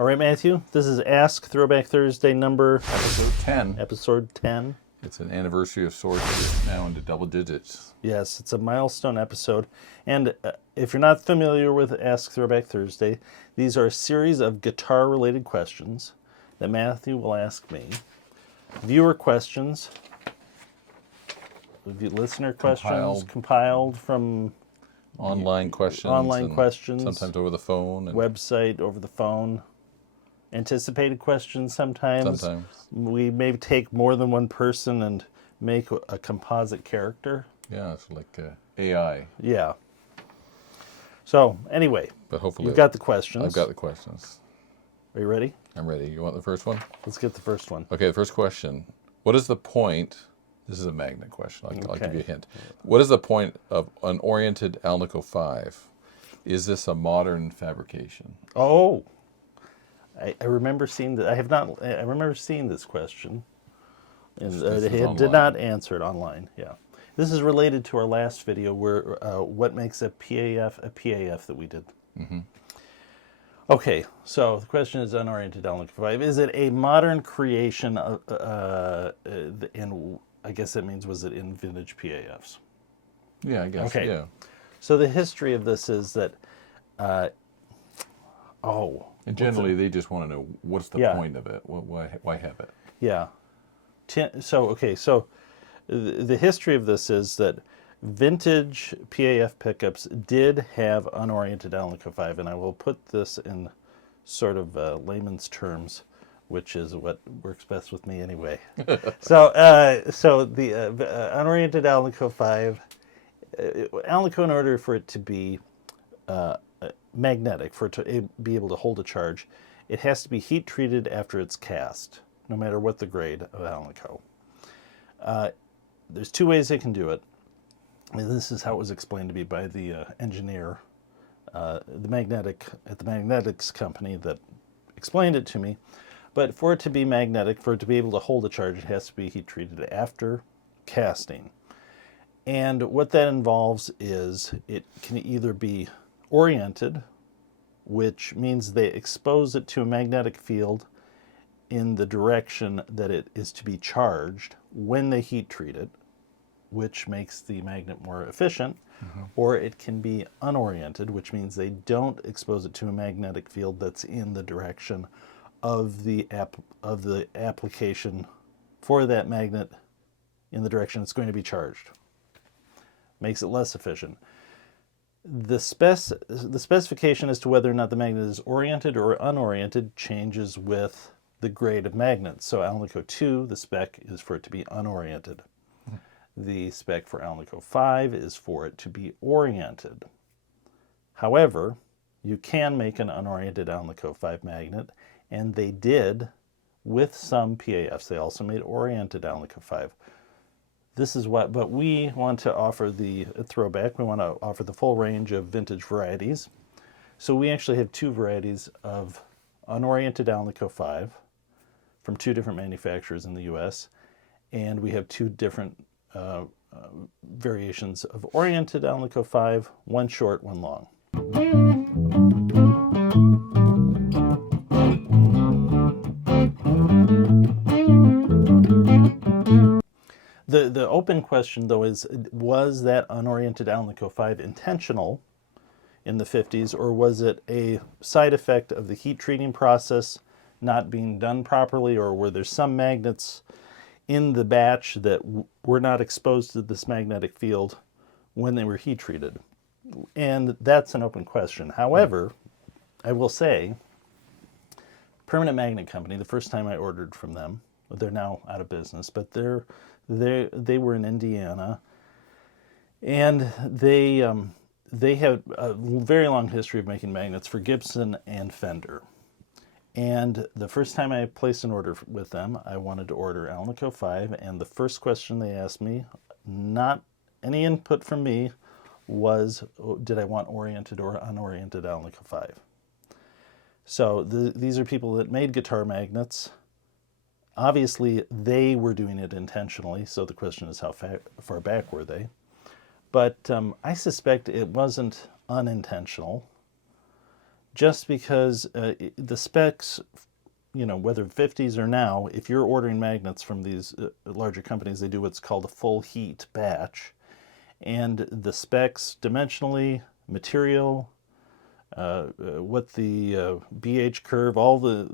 All right, Matthew, this is Ask ThroBak Thursday number... Episode 10. Episode 10. It's an anniversary of sorts. It's now into double digits. Yes, it's a milestone episode. And if you're not familiar with Ask ThroBak Thursday, these are a series of guitar-related questions that Matthew will ask me. Viewer questions, listener questions compiled from... Online questions. Online questions. Sometimes over the phone. And website, over the phone. Anticipated questions sometimes. Sometimes. We may take more than one person and make a composite character. Yeah, it's like AI. Yeah. So, anyway. But hopefully... You've got the questions. I've got the questions. Are you ready? I'm ready. You want the first one? Let's get the first one. Okay, the first question. What is the point... This is a magnet question. I'll give you a hint. What is the point of Unoriented Alnico V? Is this a modern fabrication? Oh, I remember seeing that. I remember seeing this question. It did not answer it online. Yeah, this is related to our last video where what makes a P.A.F. that we did. Mm-hmm. Okay, so the question is Unoriented Alnico V. Is it a modern creation in? I guess that means, was it in vintage P.A.Fs? Yeah, I guess. Okay. Yeah. So the history of this is that, And generally, they just want to know what's the point of it. Why have it? Yeah. So the history of this is that vintage P.A.F. pickups did have unoriented Alnico V, and I will put this in sort of layman's terms, which is what works best with me anyway. So the unoriented Alnico V, Alnico, in order for it to be magnetic, for it to be able to hold a charge, it has to be heat treated after it's cast, no matter what the grade of Alnico. There's two ways they can do it. And this is how it was explained to me by the engineer, at the magnetics company that explained it to me. But for it to be magnetic, for it to be able to hold a charge, it has to be heat treated after casting. And what that involves is it can either be oriented, which means they expose it to a magnetic field in the direction that it is to be charged when they heat treat it, which makes the magnet more efficient. Mm-hmm. Or it can be unoriented, which means they don't expose it to a magnetic field that's in the direction of the application for that magnet in the direction it's going to be charged. Makes it less efficient. The specification as to whether or not the magnet is oriented or unoriented changes with the grade of magnet. So Alnico 2, the spec is for it to be unoriented. The spec for Alnico 5 is for it to be oriented. However, you can make an unoriented Alnico 5 magnet, and they did with some P.A.Fs. They also made oriented Alnico 5. This is what, but we want to offer the ThroBak. We want to offer the full range of vintage varieties. So we actually have two varieties of unoriented Alnico 5 from two different manufacturers in the U.S. And we have two different variations of oriented Alnico 5, one short, one long. The open question, though, is, was that unoriented Alnico 5 intentional in the 50s, or was it a side effect of the heat treating process not being done properly, or were there some magnets in the batch that were not exposed to this magnetic field when they were heat treated? And that's an open question. However, I will say, Permanent Magnet Company, the first time I ordered from them, they're now out of business, but they were in Indiana, and they had a very long history of making magnets for Gibson and Fender. And the first time I placed an order with them, I wanted to order Alnico 5, and the first question they asked me, not any input from me, was did I want oriented or unoriented Alnico 5. So these are people that made guitar magnets. Obviously, they were doing it intentionally, so the question is how far back were they? But I suspect it wasn't unintentional. just because the specs, whether 50s or now, if you're ordering magnets from these larger companies, they do what's called a full heat batch. And the specs, dimensionally, material, what the BH curve, all the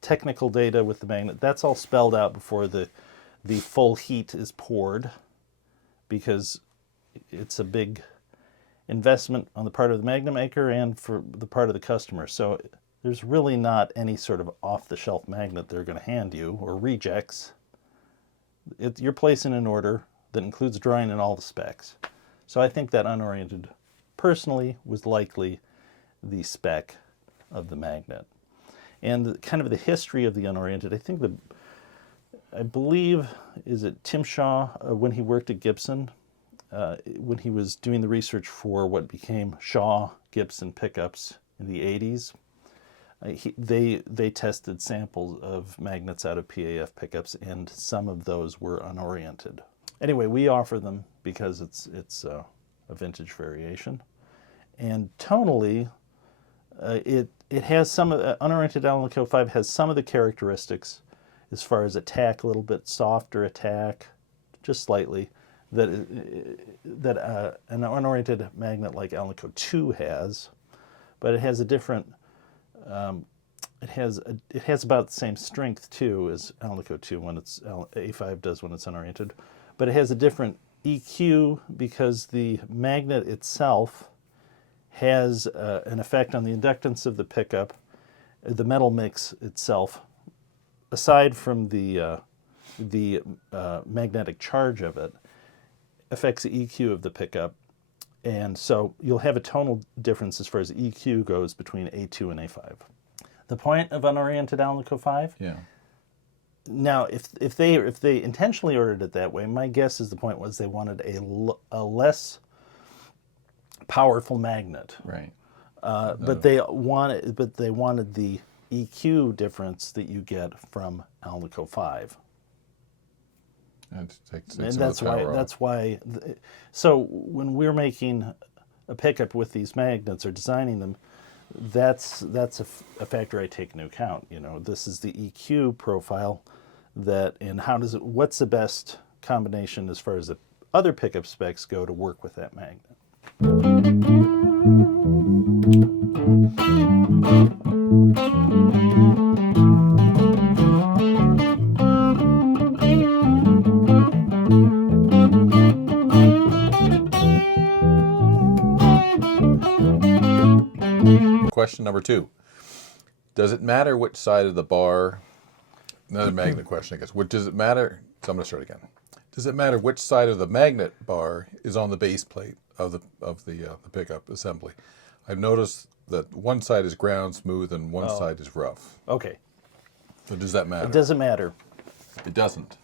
technical data with the magnet, that's all spelled out before the full heat is poured, because it's a big investment on the part of the magnet maker and for the part of the customer. So there's really not any sort of off-the-shelf magnet they're going to hand you, or rejects. You're placing an order that includes drawing in all the specs. So I think that unoriented, personally, was likely the spec of the magnet. And kind of the history of the unoriented, I believe, is it Tim Shaw, when he worked at Gibson, when he was doing the research for what became Shaw Gibson pickups in the 80s, they tested samples of magnets out of P.A.F. pickups, and some of those were unoriented. Anyway, we offer them because it's a vintage variation. And tonally, it has some of Unoriented Alnico V has some of the characteristics as far as attack, a little bit softer attack, just slightly, that an unoriented magnet like Alnico II has, but it has a different. It has about the same strength too as Alnico II when it's A5 does when it's unoriented, but it has a different EQ because the magnet itself has an effect on the inductance of the pickup, the metal mix itself, aside from the magnetic charge of it, affects the EQ of the pickup. And so you'll have a tonal difference as far as EQ goes between A2 and A5. The point of unoriented Alnico V? Yeah. Now, if they intentionally ordered it that way, my guess is the point was they wanted a less powerful magnet. Right. But they wanted the EQ difference that you get from Alnico V. And that's why. So when we're making a pickup with these magnets or designing them, that's a factor I take into account. This is the EQ profile and what's the best combination as far as the other pickup specs go to work with that magnet. Question number 2. Does it matter which side of the bar, another magnet question, I guess. Does it matter, so I'm going to start again. Does it matter which side of the magnet bar is on the base plate of the pickup assembly? I've noticed that one side is ground smooth and one side is rough. Okay. So does that matter? It doesn't matter. It doesn't.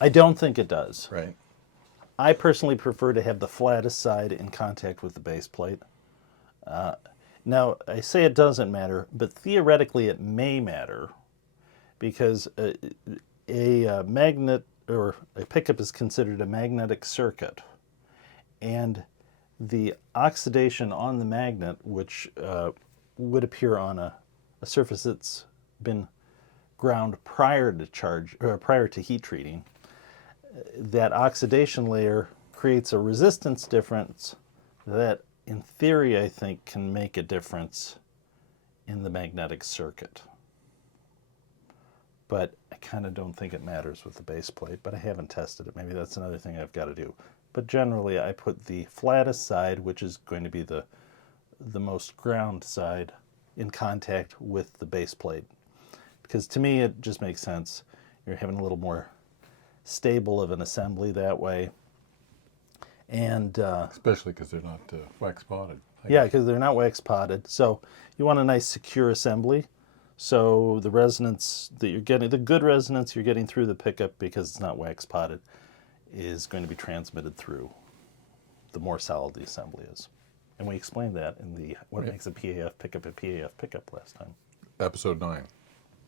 I don't think it does. Right. I personally prefer to have the flattest side in contact with the base plate. Now, I say it doesn't matter, but theoretically it may matter, because a magnet or a pickup is considered a magnetic circuit, and the oxidation on the magnet, which would appear on a surface that's been ground prior to heat treating, that oxidation layer creates a resistance difference that, in theory, I think can make a difference in the magnetic circuit. But I kind of don't think it matters with the base plate, but I haven't tested it. Maybe that's another thing I've got to do. But generally, I put the flattest side, which is going to be the most ground side, in contact with the base plate. Because to me, it just makes sense. You're having a little more stable of an assembly that way. And especially because they're not wax potted. Yeah, because they're not wax potted. So you want a nice secure assembly. So the resonance that you're getting, the good resonance you're getting through the pickup, because it's not wax potted, is going to be transmitted through the more solid the assembly is. And we explained that in the what makes a P.A.F. pickup a P.A.F. pickup last time. Episode 9.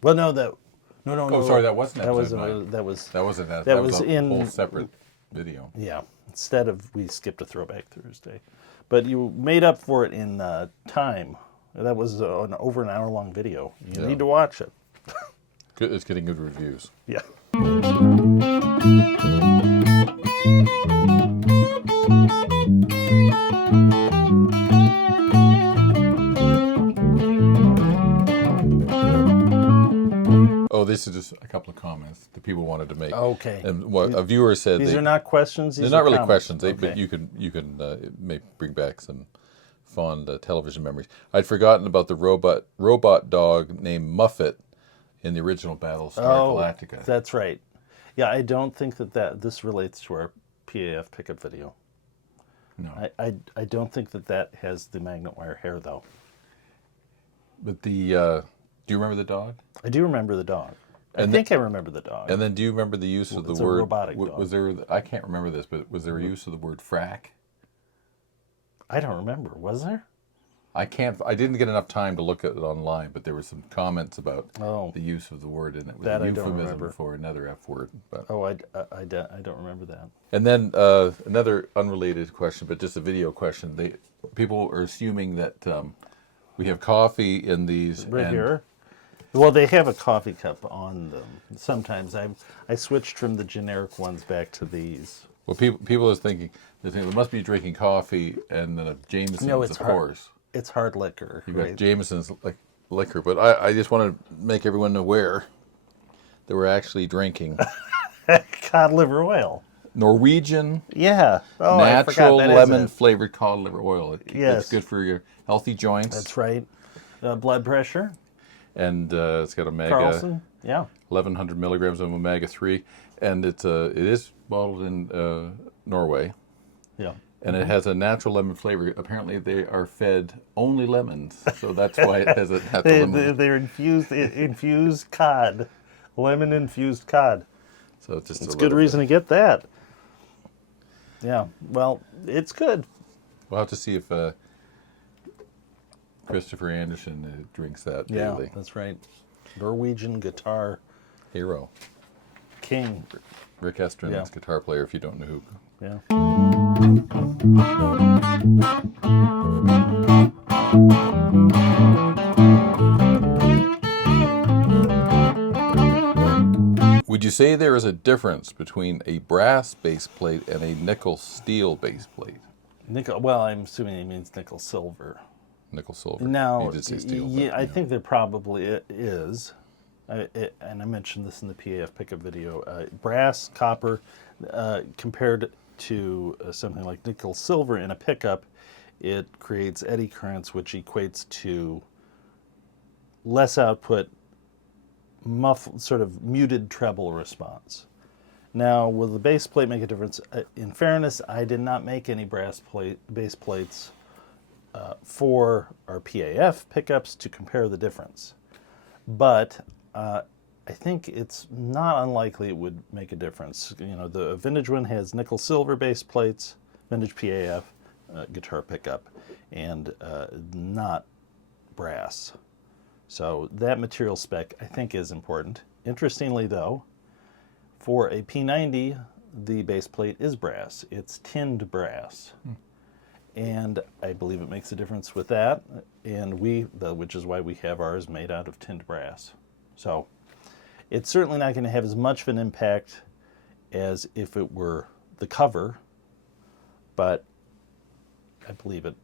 Well, no. Oh, sorry, that wasn't episode 9. That was a whole separate video. Yeah. Instead of, we skipped a ThroBak Thursday. But you made up for it in time That was an over an hour-long video. You Yeah. need to watch it. Good, it's getting good reviews. Yeah. Oh, this is just a couple of comments that people wanted to make. Okay. And what a viewer said, These are not questions. they're These not are really comments. questions, Okay. but you can it may bring back some fond television memories. I'd forgotten about the robot dog named Muffet in the original Battlestar Galactica. That's right. Yeah, I don't think that this relates to our P.A.F. pickup video. No. I don't think that has the magnet wire hair, though. But the do you remember the dog? I do remember the dog. I And think I remember the dog. And then do you remember the use of the It's a word robotic dog. was there I can't remember this, but was there a use of the word frack? I don't remember. Was there? I didn't get enough time to look at it online, but there were some comments about Oh. the use of the word, and it was That a I don't euphemism remember. for another F word. But. Oh, I don't remember that. And then another unrelated question, but just a video question. People are assuming that we have coffee in these. Right and here. Well, they have a coffee cup on them. Sometimes I switched from the generic ones back to these. Well, people are thinking they must be drinking coffee and then a Jameson's, No, it's of hard. course. It's hard liquor. You right? got Jameson's liquor, but I just want to make everyone aware that we're actually drinking Cod liver oil. Norwegian Yeah. Oh, natural I forgot that is lemon it. flavored cod liver oil. Yes. It's good for your healthy joints. That's right. Blood pressure. And it's got omega Carlson. Yeah. 1,100 milligrams of omega-3, and it is bottled in Norway, Yeah. and it has a natural lemon flavor. Apparently, they are fed only lemons, so that's why it has a natural lemon. They're infused cod, lemon infused cod. So it's just It's a good reason to get that. Yeah. Well, it's good. We'll have to see if Christopher Anderson drinks that Yeah, daily. that's right. Norwegian guitar Hero. king. Rick Estrin Yeah. is guitar player, if you don't know who. Yeah. Would you say there is a difference between a brass base plate and a nickel steel base plate? Nickel. Well, I'm assuming he means nickel silver. Nickel silver. Now, You did say steel. yeah, but, I think there probably is. And I mentioned this in the P.A.F. pickup video. Brass, copper, compared to something like nickel silver in a pickup, it creates eddy currents, which equates to less output, sort of muted treble response. Now, will the base plate make a difference? In fairness, I did not make any base plates for our P.A.F. pickups to compare the difference. But I think it's not unlikely it would make a difference. You know, the vintage one has nickel silver base plates, vintage P.A.F. Guitar pickup, and not brass. So that material spec, I think, is important. Interestingly, though, for a P90, the base plate is brass. It's tinned brass. And I believe it makes a difference with that, and which is why we have ours made out of tinned brass. So it's certainly not going to have as much of an impact as if it were the cover, but I believe it.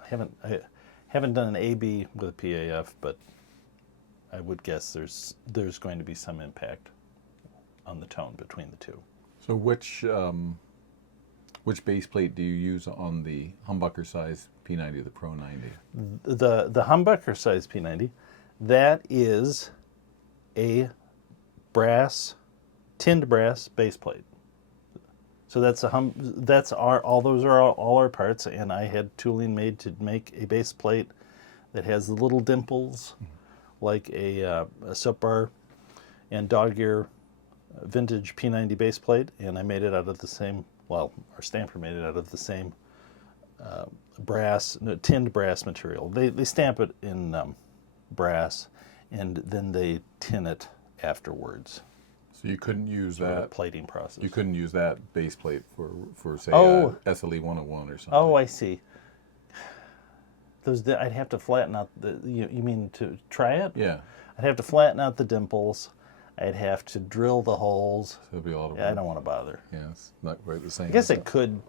I haven't done an A/B with a P.A.F., but I would guess there's going to be some impact on the tone between the two. So which base plate do you use on the humbucker size P90, the Pro 90? The humbucker size P90, that is a tinned brass base plate. So that's all our parts, and I had tooling made to make a base plate that has the little dimples, like a soap bar and dog ear vintage P90 base plate, and I made it out of the same. Well, our stamper made it out of the same tinned brass material. They stamp it in brass, and then they tin it afterwards. So you couldn't use Sort of a that plating process. You couldn't use that base plate for say Oh. SLE 101 or something. Oh, I see. I'd have to flatten out the. You mean to try it? Yeah. I'd have to flatten out the dimples. I'd have to drill the holes. So it'll be all Yeah, I don't want to bother. Yeah, it's not quite the same. I guess I could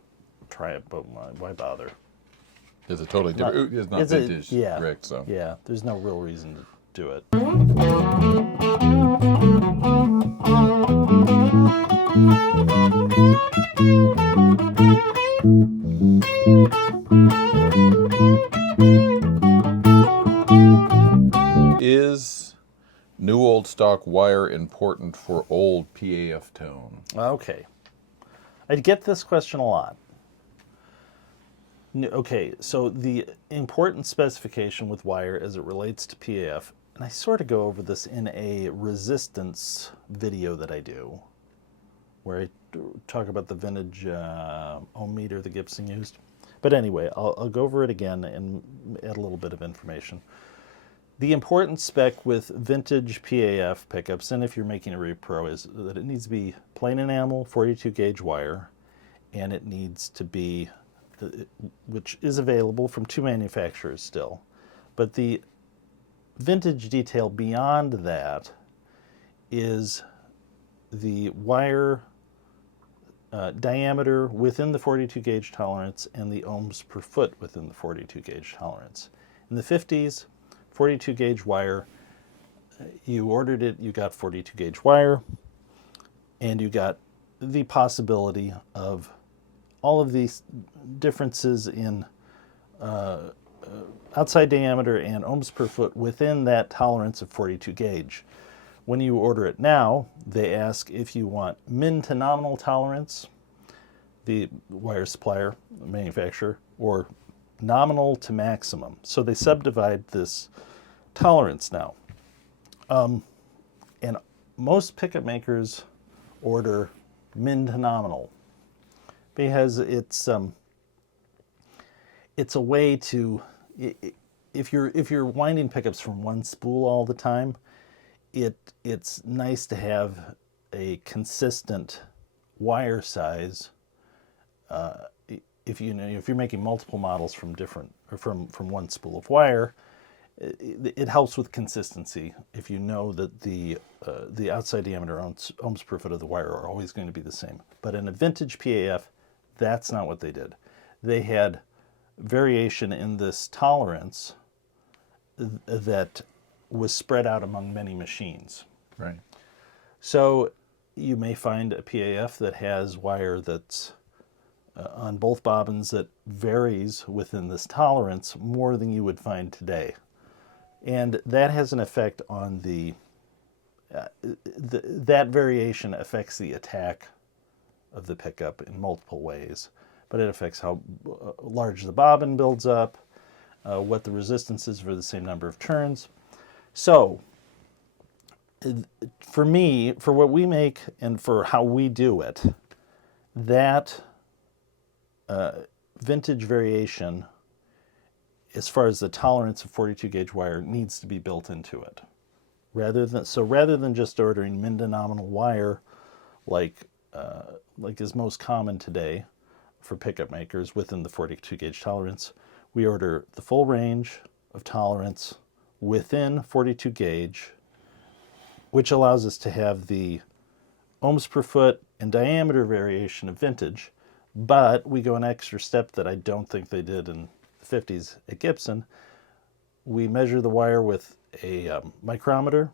try it, but why bother? It's a totally different. It's not vintage brick, so. Yeah, there's no real reason to do it. Is new old stock wire important for old P.A.F. tone? Okay. I get this question a lot. Okay, so the important specification with wire as it relates to P.A.F., and I sort of go over this in a resistance video that I do, where I talk about the vintage ohm meter that Gibson used. But anyway, I'll go over it again and add a little bit of information. The important spec with vintage P.A.F. pickups, and if you're making a repro, is that it needs to be plain enamel, 42 gauge wire, and it needs to be, which is available from 2 manufacturers still. But the vintage detail beyond that is the wire diameter within the 42 gauge tolerance and the ohms per foot within the 42 gauge tolerance. In the 50s, 42 gauge wire, you ordered it, you got 42 gauge wire, and you got the possibility of all of these differences in outside diameter and ohms per foot within that tolerance of 42 gauge. When you order it now, they ask if you want min to nominal tolerance, the wire supplier, the manufacturer, or nominal to maximum. So they subdivide this tolerance now. And most pickup makers order min to nominal because it's a way to, if you're winding pickups from one spool all the time, it's nice to have a consistent wire size. If you're making multiple models from one spool of wire, it helps with consistency if you know that the outside diameter ohms per foot of the wire are always going to be the same. But in a vintage P.A.F., that's not what they did. They had variation in this tolerance that was spread out among many machines. Right. So you may find a P.A.F. that has wire that's on both bobbins that varies within this tolerance more than you would find today. And that has an effect on that variation affects the attack of the pickup in multiple ways. But it affects how large the bobbin builds up, what the resistance is for the same number of turns. So for me, for what we make and for how we do it, that vintage variation, as far as the tolerance of 42 gauge wire, needs to be built into it. Rather than just ordering min to nominal wire, like is most common today for pickup makers within the 42 gauge tolerance, we order the full range of tolerance within 42 gauge, which allows us to have the ohms per foot and diameter variation of vintage. But we go an extra step that I don't think they did in the 50s at Gibson. We measure the wire with a micrometer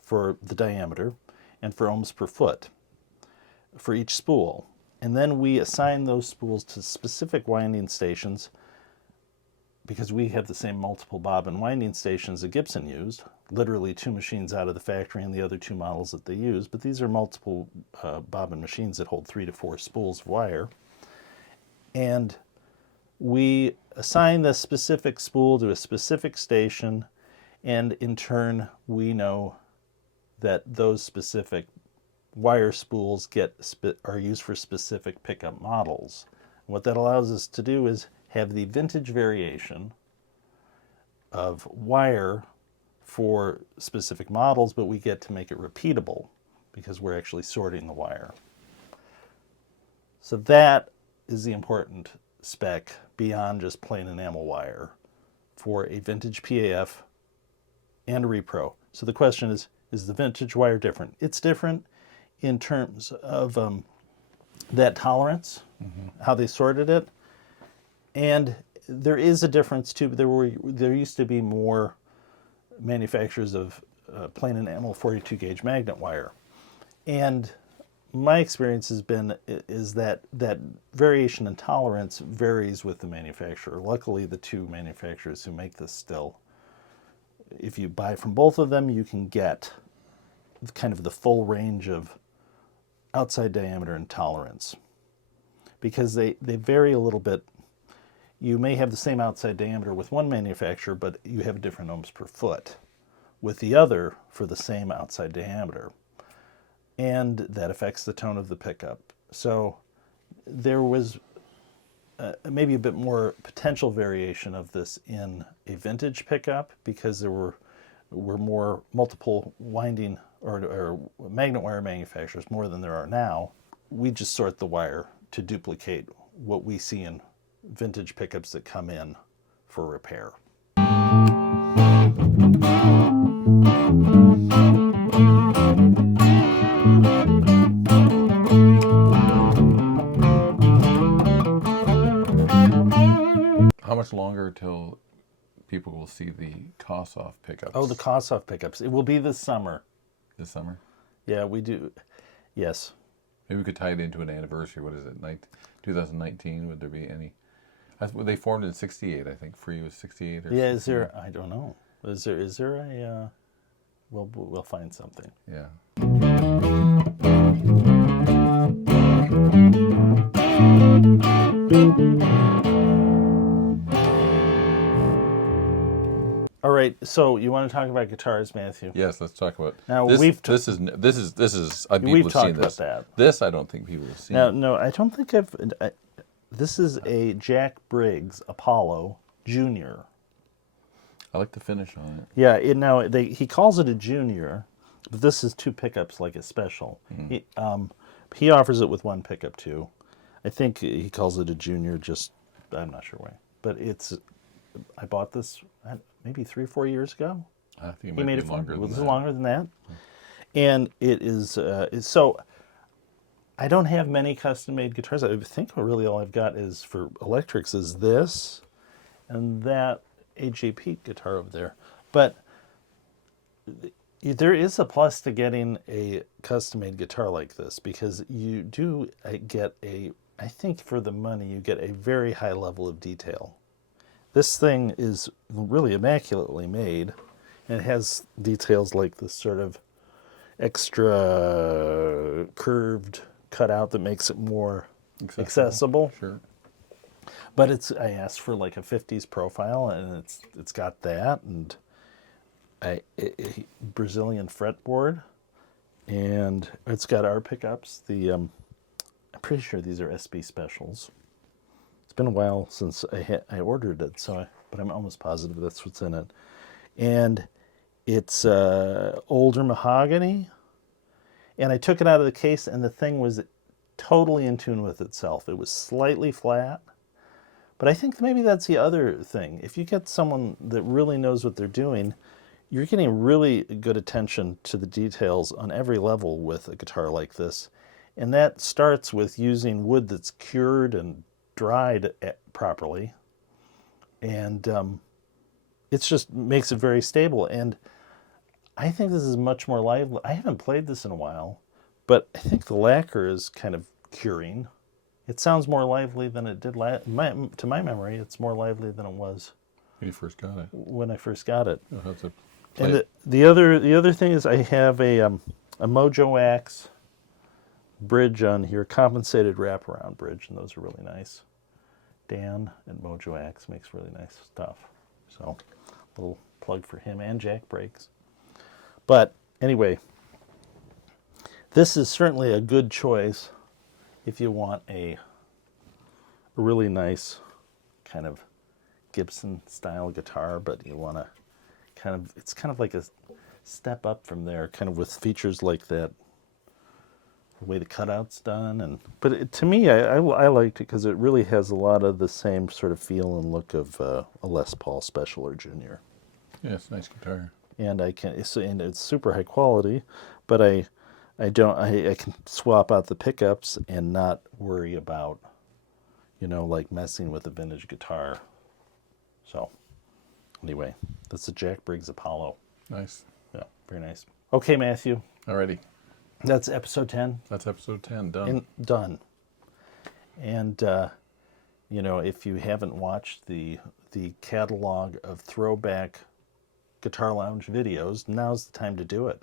for the diameter and for ohms per foot for each spool. And then we assign those spools to specific winding stations because we have the same multiple bobbin winding stations that Gibson used, literally 2 machines out of the factory and the other 2 models that they use. But these are multiple bobbin machines that hold 3 to 4 spools of wire. And we assign this specific spool to a specific station, and in turn, we know that those specific wire spools are used for specific pickup models. What that allows us to do is have the vintage variation of wire for specific models, but we get to make it repeatable because we're actually sorting the wire. So that is the important spec beyond just plain enamel wire for a vintage P.A.F. and a repro. So the question is the vintage wire different? It's different in terms of that tolerance, how they sorted it. And there is a difference too. There used to be more manufacturers of plain enamel 42 gauge magnet wire. And my experience has been is that variation in tolerance varies with the manufacturer. Luckily, the two manufacturers who make this still, if you buy from both of them, you can get kind of the full range of outside diameter and tolerance. Because they vary a little bit. You may have the same outside diameter with one manufacturer, but you have different ohms per foot with the other for the same outside diameter. And that affects the tone of the pickup. So there was maybe a bit more potential variation of this in a vintage pickup because there were more multiple winding or magnet wire manufacturers more than there are now. We just sort the wire to duplicate what we see in vintage pickups that come in for repair. How much longer till people will see the Kossoff pickups? Oh, the Kossoff pickups. It will be this summer. This summer? Yeah, we do. Yes. Maybe we could tie it into an anniversary. What is it? 2019? Would there be any? They formed in '68, I think. Free was '68 or. Yeah. Is there? I don't know. Is there a? We'll find something. Yeah. All right. So you want to talk about guitars, Matthew? Yes. Let's talk about. Now this. we've This is. People we've have talked seen about this. that. This I don't think people have seen. No, I don't think this is a Jack Briggs Apollo Junior. I like the finish on it. Yeah. He calls it a Junior, but this is two pickups like a special. Mm-hmm. He offers it with one pickup too. I think he calls it a Junior. Just I'm not sure why, but I bought this maybe 3 or 4 years ago. I think He it might made be it longer than was that. longer than that, and it is so. I don't have many custom-made guitars. I think really all I've got is for electrics is this, and that AJP guitar over there. But there is a plus to getting a custom-made guitar like this because you do get I think for the money you get a very high level of detail. This thing is really immaculately made, and it has details like this sort of extra curved cutout that makes it more accessible. Sure. But I asked for like a 50s profile, and it's got that, and a Brazilian fretboard, and it's got our pickups. I'm pretty sure these are SB Specials. It's been a while since I ordered it, but I'm almost positive that's what's in it. And it's older mahogany. And I took it out of the case, and the thing was totally in tune with itself. It was slightly flat. But I think maybe that's the other thing. If you get someone that really knows what they're doing, you're getting really good attention to the details on every level with a guitar like this. And that starts with using wood that's cured and dried properly. And it just makes it very stable. And I think this is much more lively. I haven't played this in a while, but I think the lacquer is kind of curing. It sounds more lively than it did to my memory. It's more lively than it was When you first got it. when I first got it. You'll have to play And it. the other thing is I have a Mojo Axe bridge on here, compensated wraparound bridge, and those are really nice. Dan at Mojo Axe makes really nice stuff. So, a little plug for him and Jack Briggs. But anyway, this is certainly a good choice if you want a really nice kind of Gibson style guitar, but you want to it's kind of like a step up from there, kind of with features like that the way the cutout's done. But to me, I liked it because it really has a lot of the same sort of feel and look of a Les Paul Special or Junior. Yeah, it's a nice guitar. And and it's super high quality, but I can swap out the pickups and not worry about, like messing with a vintage guitar. So anyway, that's the Jack Briggs Apollo. Nice. Yeah, very nice. Okay, Matthew. Alrighty. That's episode 10. That's episode 10 done. Done. And if you haven't watched the catalog of ThroBak Guitar Lounge videos, now's the time to do it.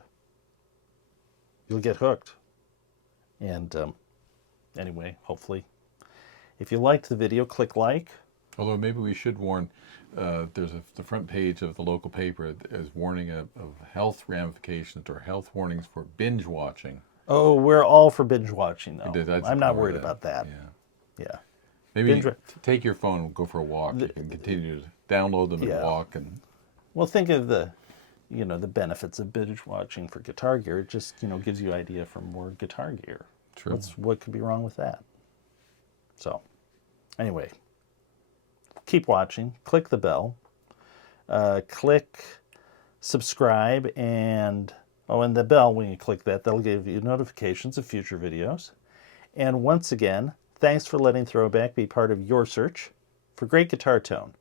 You'll get hooked. And anyway, hopefully, if you liked the video, click like. Although maybe we should warn, there's the front page of the local paper is warning of health ramifications or health warnings for binge watching. Oh, we're all for binge watching, though. That's I'm not worried about that. Yeah. Maybe take your phone and go for a walk. You can continue to download them and walk. Well, think of the benefits of binge watching for guitar gear. It just, gives you idea for more guitar gear. True. What could be wrong with that? So, anyway, keep watching. Click the bell. Click subscribe and the bell, when you click that, that'll give you notifications of future videos. And once again, thanks for letting ThroBak be part of your search for great guitar tone.